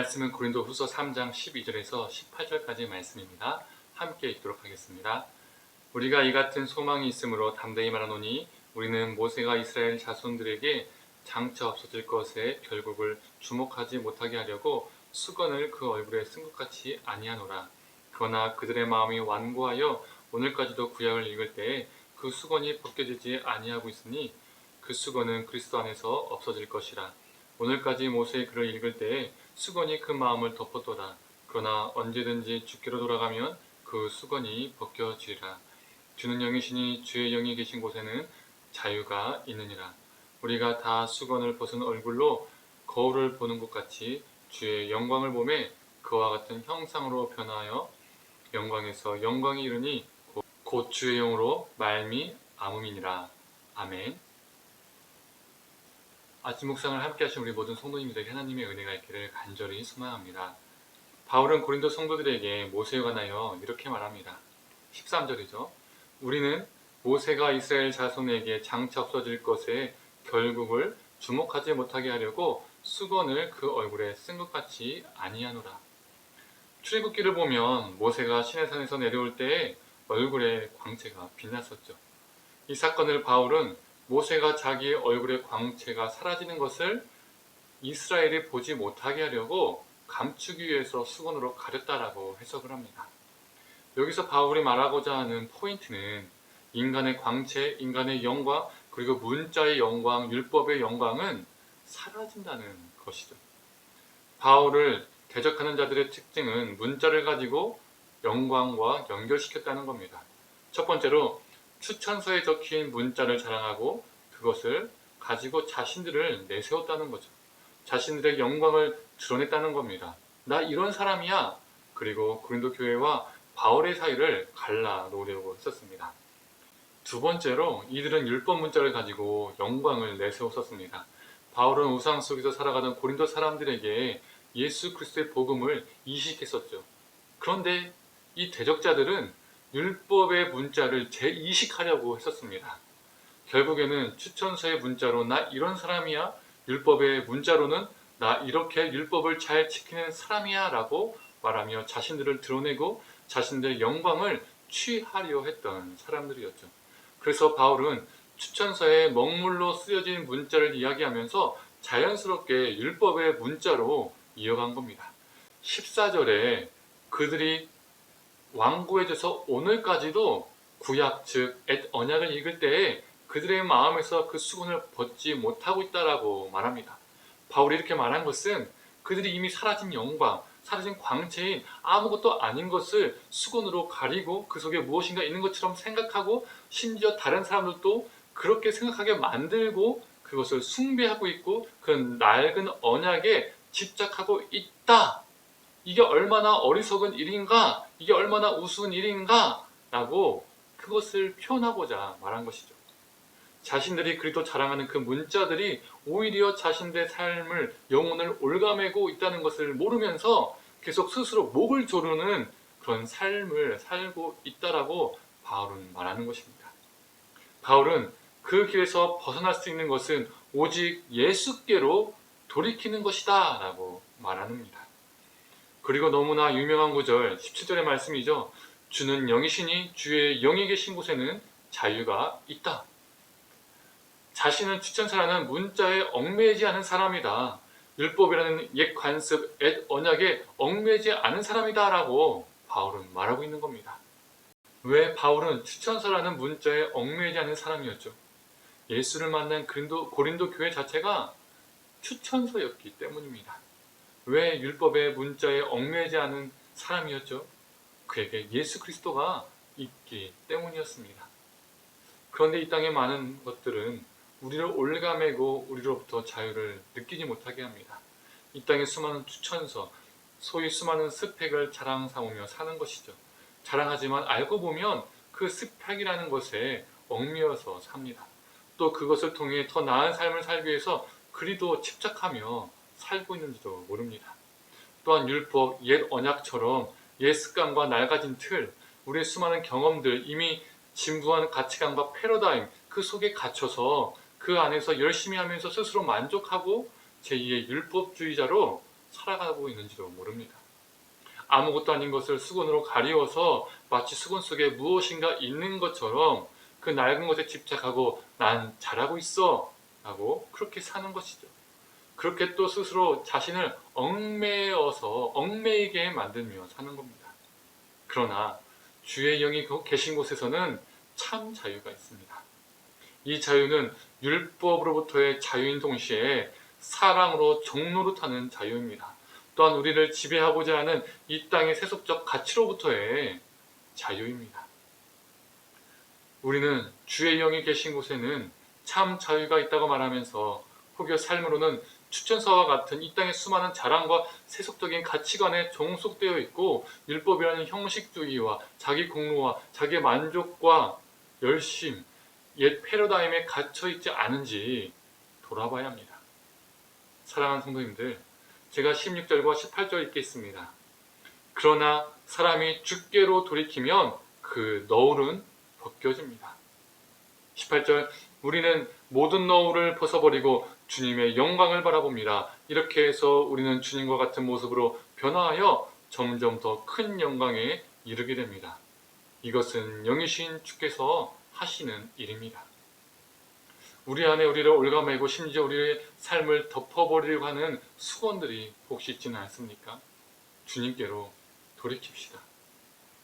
말씀은 고린도후서 3장 12절에서 18절까지의 말씀입니다. 함께 읽도록 하겠습니다. 우리가 이 같은 소망이 있으므로 담대히 말하노니 우리는 모세가 이스라엘 자손들에게 장차 없어질 것에 결국을 주목하지 못하게 하려고 수건을 그 얼굴에 쓴 것 같이 아니하노라. 그러나 그들의 마음이 완고하여 오늘까지도 구약을 읽을 때에 그 수건이 벗겨지지 아니하고 있으니 그 수건은 그리스도 안에서 없어질 것이라. 오늘까지 모세의 글을 읽을 때에 수건이 그 마음을 덮었도다. 그러나 언제든지 주께로 돌아가면 그 수건이 벗겨지리라. 주는 영이시니 주의 영이 계신 곳에는 자유가 있느니라. 우리가 다 수건을 벗은 얼굴로 거울을 보는 것 같이 주의 영광을 보매 그와 같은 형상으로 변하여 영광에서 영광이 이르니 곧 주의 영으로 말미암음이니라. 아멘. 아침 묵상을 함께 하신 우리 모든 성도님들에게 하나님의 은혜가 있기를 간절히 소망합니다. 바울은 고린도 성도들에게 모세에 관하여 이렇게 말합니다. 13절이죠. 우리는 모세가 이스라엘 자손에게 장차 없어질 것에 결국을 주목하지 못하게 하려고 수건을 그 얼굴에 쓴 것 같이 아니하노라. 출애굽기를 보면 모세가 시내산에서 내려올 때에 얼굴에 광채가 빛났었죠. 이 사건을 바울은 모세가 자기의 얼굴의 광채가 사라지는 것을 이스라엘이 보지 못하게 하려고 감추기 위해서 수건으로 가렸다라고 해석을 합니다. 여기서 바울이 말하고자 하는 포인트는 인간의 광채, 인간의 영광, 그리고 문자의 영광, 율법의 영광은 사라진다는 것이죠. 바울을 대적하는 자들의 특징은 문자를 가지고 영광과 연결시켰다는 겁니다. 첫 번째로 추천서에 적힌 문자를 자랑하고 그것을 가지고 자신들을 내세웠다는 거죠. 자신들의 영광을 드러냈다는 겁니다. 나 이런 사람이야. 그리고 고린도 교회와 바울의 사이를 갈라놓으려고 했었습니다. 두 번째로 이들은 율법 문자를 가지고 영광을 내세웠었습니다. 바울은 우상 속에서 살아가던 고린도 사람들에게 예수 그리스도의 복음을 이식했었죠. 그런데 이 대적자들은 율법의 문자를 재이식하려고 했었습니다. 결국에는 추천서의 문자로 나 이런 사람이야, 율법의 문자로는 나 이렇게 율법을 잘 지키는 사람이야 라고 말하며 자신들을 드러내고 자신들의 영광을 취하려 했던 사람들이었죠. 그래서 바울은 추천서에 먹물로 쓰여진 문자를 이야기하면서 자연스럽게 율법의 문자로 이어간 겁니다. 14절에 그들이 완고해져서 오늘까지도 구약 즉 옛 언약을 읽을 때에 그들의 마음에서 그 수건을 벗지 못하고 있다라고 말합니다. 바울이 이렇게 말한 것은 그들이 이미 사라진 영광, 사라진 광채인 아무것도 아닌 것을 수건으로 가리고 그 속에 무엇인가 있는 것처럼 생각하고 심지어 다른 사람들도 그렇게 생각하게 만들고 그것을 숭배하고 있고 그 낡은 언약에 집착하고 있다. 이게 얼마나 어리석은 일인가, 이게 얼마나 우스운 일인가 라고 그것을 표현하고자 말한 것이죠. 자신들이 그리도 자랑하는 그 문자들이 오히려 자신들의 삶을, 영혼을 올가매고 있다는 것을 모르면서 계속 스스로 목을 조르는 그런 삶을 살고 있다라고 바울은 말하는 것입니다. 바울은 그 길에서 벗어날 수 있는 것은 오직 예수께로 돌이키는 것이다 라고 말합니다. 그리고 너무나 유명한 구절 17절의 말씀이죠. 주는 영이시니 주의 영이 계신 곳에는 자유가 있다. 자신은 추천서라는 문자에 얽매이지 않은 사람이다. 율법이라는 옛 관습, 옛 언약에 얽매이지 않은 사람이다 라고 바울은 말하고 있는 겁니다. 왜 바울은 추천서라는 문자에 얽매이지 않은 사람이었죠? 예수를 만난 고린도 교회 자체가 추천서였기 때문입니다. 왜 율법의 문자에 얽매이지 않은 사람이었죠? 그에게 예수 그리스도가 있기 때문이었습니다. 그런데 이 땅의 많은 것들은 우리를 올가매고 우리로부터 자유를 느끼지 못하게 합니다. 이 땅의 수많은 추천서, 소위 수많은 스펙을 자랑 삼으며 사는 것이죠. 자랑하지만 알고 보면 그 스펙이라는 것에 얽매여서 삽니다. 또 그것을 통해 더 나은 삶을 살기 위해서 그리도 집착하며 살고 있는지도 모릅니다. 또한 율법, 옛 언약처럼 옛 습관과 낡아진 틀, 우리의 수많은 경험들, 이미 진부한 가치관과 패러다임, 그 속에 갇혀서 그 안에서 열심히 하면서 스스로 만족하고 제2의 율법주의자로 살아가고 있는지도 모릅니다. 아무것도 아닌 것을 수건으로 가리워서 마치 수건 속에 무엇인가 있는 것처럼 그 낡은 것에 집착하고 난 잘하고 있어 라고 그렇게 사는 것이죠. 그렇게 또 스스로 자신을 얽매이게 만들며 사는 겁니다. 그러나 주의 영이 계신 곳에서는 참 자유가 있습니다. 이 자유는 율법으로부터의 자유인 동시에 사랑으로 종노릇하는 자유입니다. 또한 우리를 지배하고자 하는 이 땅의 세속적 가치로부터의 자유입니다. 우리는 주의 영이 계신 곳에는 참 자유가 있다고 말하면서 혹여 삶으로는 추천서와 같은 이 땅의 수많은 자랑과 세속적인 가치관에 종속되어 있고 율법이라는 형식주의와 자기 공로와 자기 만족과 열심, 옛 패러다임에 갇혀 있지 않은지 돌아봐야 합니다. 사랑하는 성도님들, 제가 16절과 18절 읽겠습니다. 그러나 사람이 주께로 돌이키면 그 너울은 벗겨집니다. 18절, 우리는 모든 너울을 벗어버리고 주님의 영광을 바라봅니다. 이렇게 해서 우리는 주님과 같은 모습으로 변화하여 점점 더 큰 영광에 이르게 됩니다. 이것은 영이신 주께서 하시는 일입니다. 우리 안에 우리를 올가매고 심지어 우리의 삶을 덮어버리려고 하는 수건들이 혹시 있지는 않습니까? 주님께로 돌이킵시다.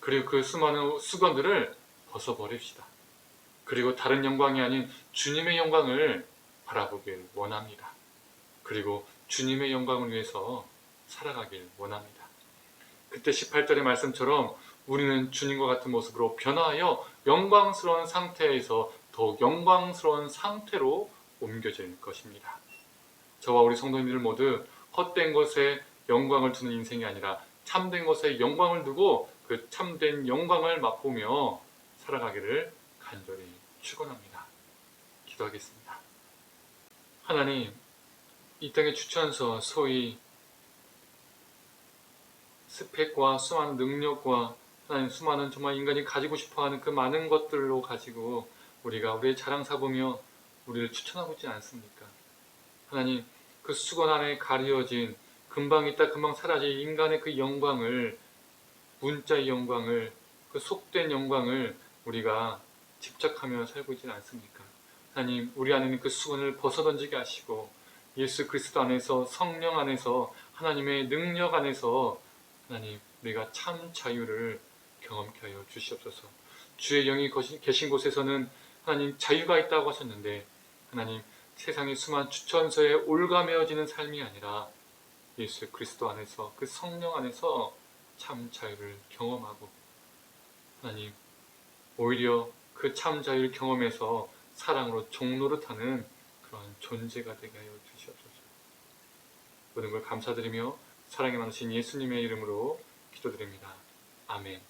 그리고 그 수많은 수건들을 벗어버립시다. 그리고 다른 영광이 아닌 주님의 영광을 바라보길 원합니다. 그리고 주님의 영광을 위해서 살아가길 원합니다. 그때 18절의 말씀처럼 우리는 주님과 같은 모습으로 변화하여 영광스러운 상태에서 더욱 영광스러운 상태로 옮겨질 것입니다. 저와 우리 성도님들 모두 헛된 것에 영광을 두는 인생이 아니라 참된 것에 영광을 두고 그 참된 영광을 맛보며 살아가기를 간절히 축원합니다. 기도하겠습니다. 하나님, 이 땅의 추천서, 소위 스펙과 수많은 능력과 하나님 수많은 정말 인간이 가지고 싶어하는 그 많은 것들로 가지고 우리가 우리의 자랑 삼으며 우리를 추천하고 있지 않습니까? 하나님, 그 수건 안에 가려진 금방 있다 금방 사라질 인간의 그 영광을, 문자의 영광을, 그 속된 영광을 우리가 집착하며 살고 있지 않습니까? 하나님, 우리 안에는 그 수건을 벗어던지게 하시고 예수 그리스도 안에서, 성령 안에서, 하나님의 능력 안에서 하나님, 우리가 참 자유를 경험케 하여 주시옵소서. 주의 영이 계신 곳에서는 하나님 자유가 있다고 하셨는데 하나님, 세상의 수많은 추천서에 올가매어지는 삶이 아니라 예수 그리스도 안에서, 그 성령 안에서 참 자유를 경험하고 하나님, 오히려 그 참 자유를 경험해서 사랑으로 종노릇하는 그런 존재가 되게 하여 주시옵소서. 모든 걸 감사드리며 사랑이 많으신 예수님의 이름으로 기도드립니다. 아멘.